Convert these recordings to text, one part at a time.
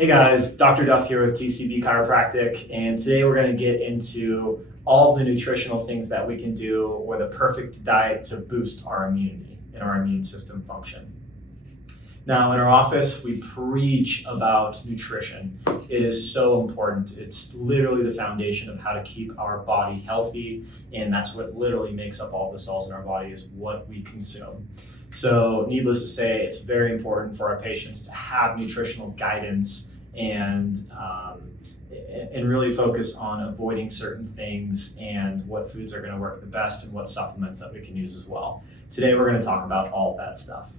Hey guys, Dr. Duff here with TCB Chiropractic, and today we're going to get into all the nutritional things that we can do with a perfect diet to boost our immunity and our immune system function. Now in our office, we preach about nutrition. It is so important. It's literally the foundation of how to keep our body healthy, and that's what literally makes up all the cells in our body is what we consume. So needless to say, it's very important for our patients to have nutritional guidance and really focus on avoiding certain things and what foods are going to work the best and what supplements that we can use as well. Today we're going to talk about all that stuff.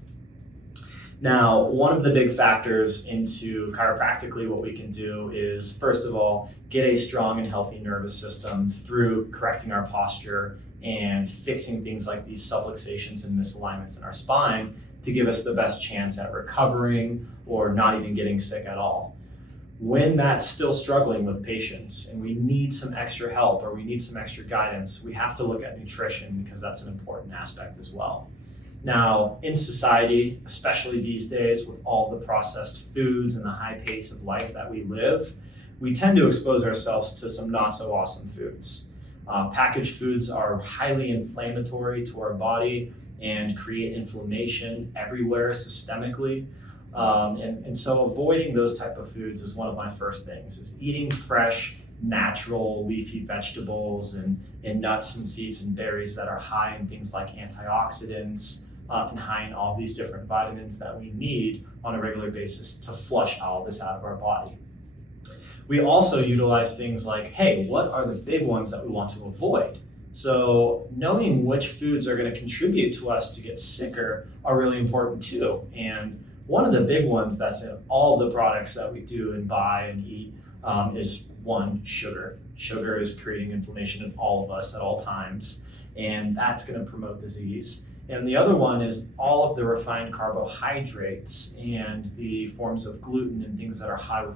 Now, one of the big factors into chiropractically what we can do is, first of all, get a strong and healthy nervous system through correcting our posture and fixing things like these subluxations and misalignments in our spine to give us the best chance at recovering or not even getting sick at all. When that's still struggling with patients and we need some extra help or we need some extra guidance, we have to look at nutrition because that's an important aspect as well. Now, in society, especially these days with all the processed foods and the high pace of life that we live, we tend to expose ourselves to some not so awesome foods. Packaged foods are highly inflammatory to our body and create inflammation everywhere systemically. And so avoiding those type of foods is one of my first things, is eating fresh, natural leafy vegetables and nuts and seeds and berries that are high in things like antioxidants and high in all these different vitamins that we need on a regular basis to flush all this out of our body. We also utilize things like, hey, what are the big ones that we want to avoid? So knowing which foods are going to contribute to us to get sicker are really important too. And one of the big ones that's in all the products that we do and buy and eat is one, sugar. Sugar is creating inflammation in all of us at all times, and that's going to promote disease. And the other one is all of the refined carbohydrates and the forms of gluten and things that are high with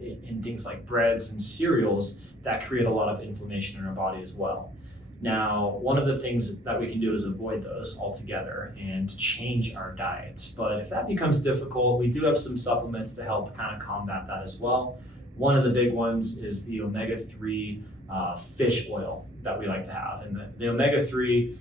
in things like breads and cereals that create a lot of inflammation in our body as well. Now, one of the things that we can do is avoid those altogether and change our diet. But if that becomes difficult, we do have some supplements to help kind of combat that as well. One of the big ones is the omega-3 fish oil that we like to have. And the omega-3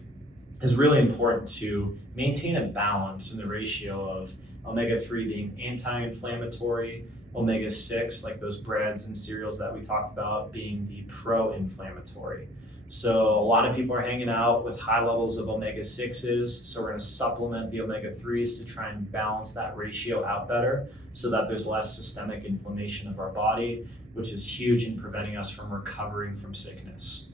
is really important to maintain a balance in the ratio of omega-3 being anti-inflammatory, omega-6, like those breads and cereals that we talked about, being the pro-inflammatory. So a lot of people are hanging out with high levels of omega-6s, so we're going to supplement the omega-3s to try and balance that ratio out better so that there's less systemic inflammation of our body, which is huge in preventing us from recovering from sickness.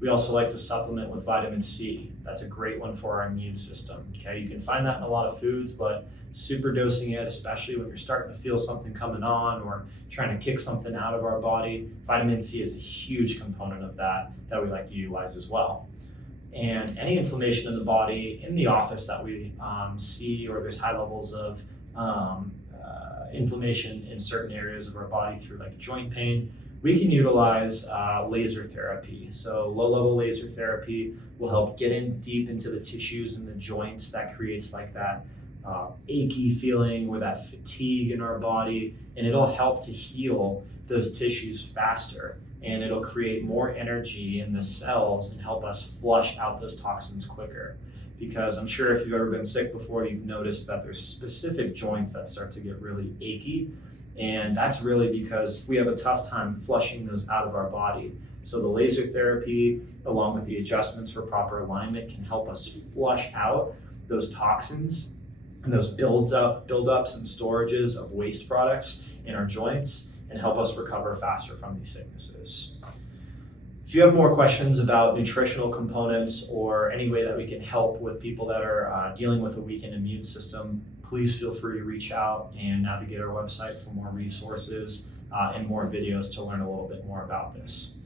We also like to supplement with vitamin C. That's a great one for our immune system. Okay, you can find that in a lot of foods, but super dosing it, especially when you're starting to feel something coming on or trying to kick something out of our body, vitamin C is a huge component of that we like to utilize as well. And any inflammation in the body, in the office that we see, or there's high levels of inflammation in certain areas of our body through like joint pain, we can utilize laser therapy. So low-level laser therapy will help get in deep into the tissues and the joints that creates like that achy feeling or that fatigue in our body, and it'll help to heal those tissues faster, and it'll create more energy in the cells and help us flush out those toxins quicker. Because I'm sure if you've ever been sick before, you've noticed that there's specific joints that start to get really achy, and that's really because we have a tough time flushing those out of our body. So the laser therapy, along with the adjustments for proper alignment, can help us flush out those toxins and those buildups and storages of waste products in our joints and help us recover faster from these sicknesses. If you have more questions about nutritional components or any way that we can help with people that are dealing with a weakened immune system, please feel free to reach out and navigate our website for more resources and more videos to learn a little bit more about this.